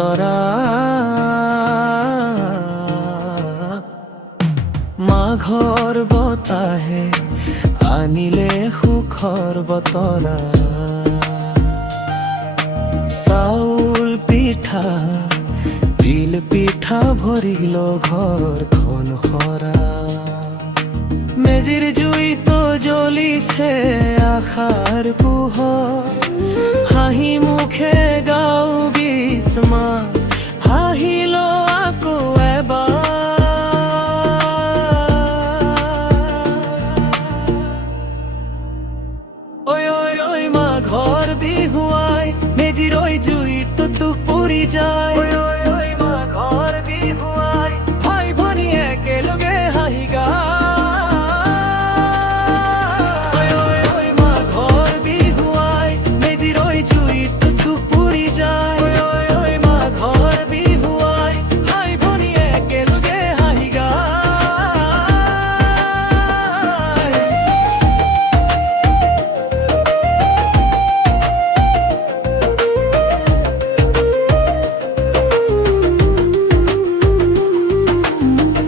বতৰা মাঘৰ বতাহে আনিলে সুখৰ বতৰা চাউল পিঠা তিল পিঠা ভৰিল ঘৰখন সৰা মেজিৰ জুইতো জ্বলিছে আশাৰ পোহৰ হাঁহি মুখে গাও গীত মা হাঁহিল আকৌ এবাৰ ঐ ঐ ঐ মাঘৰ বিহু আই মেজিৰ ঐ জুইতো দুপৰি যায় ঐ ঐ ঐ মাঘৰ বিহু আই ভাই ভনী একেলগে হাঁহি গায়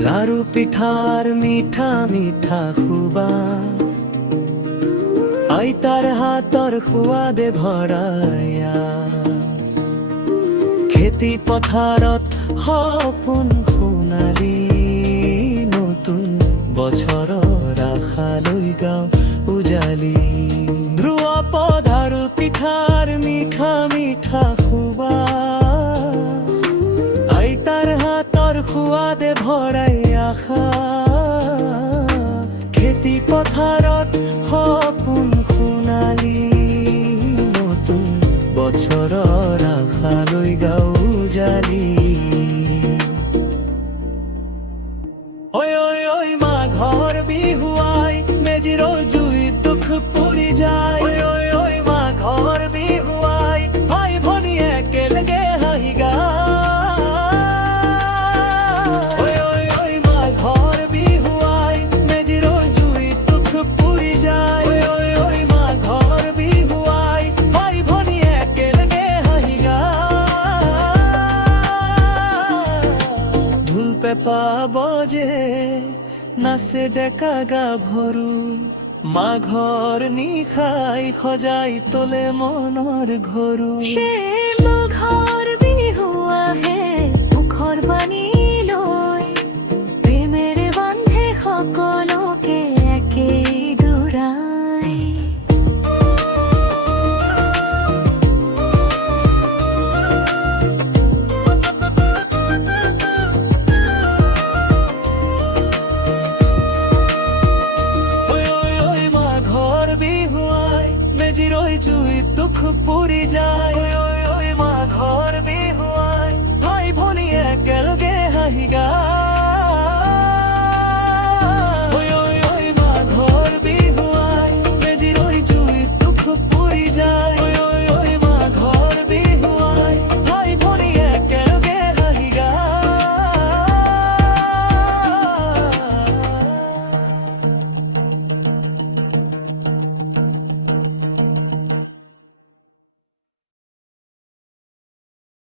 লাৰু পিঠাৰ মিঠা মিঠা খুবা আইতাৰ হাতৰ সোৱাদে ভৰায়া খেতি পথাৰত সপোন সোণালী নতুন বছৰৰ আশা লৈ গাওঁ উজালি ধ্ৰুৱ পধাৰ পিঠাৰ মিঠা মিঠা খুবা আইতাৰ হাতৰ সোৱাদে ভৰাই আশা খেতি পথাৰত সপোন সোণালী নতুন বছৰৰ আশা লৈ গাওঁ উজালি ঐ ঐ ঐ মাঘৰ বিহু আই মেজিৰ জুইত দুখ পৰি যায় ঐ ঐ ঐ মাঘৰ বিহু আই ভাই ভনী একেলগে হাঁহি গায় পেঁপা বজে নাচে ডেকা গাভৰু মাঘৰ নিশাই সজাই তোলে মনৰ ঘৰু মাঘৰ বিহু আহে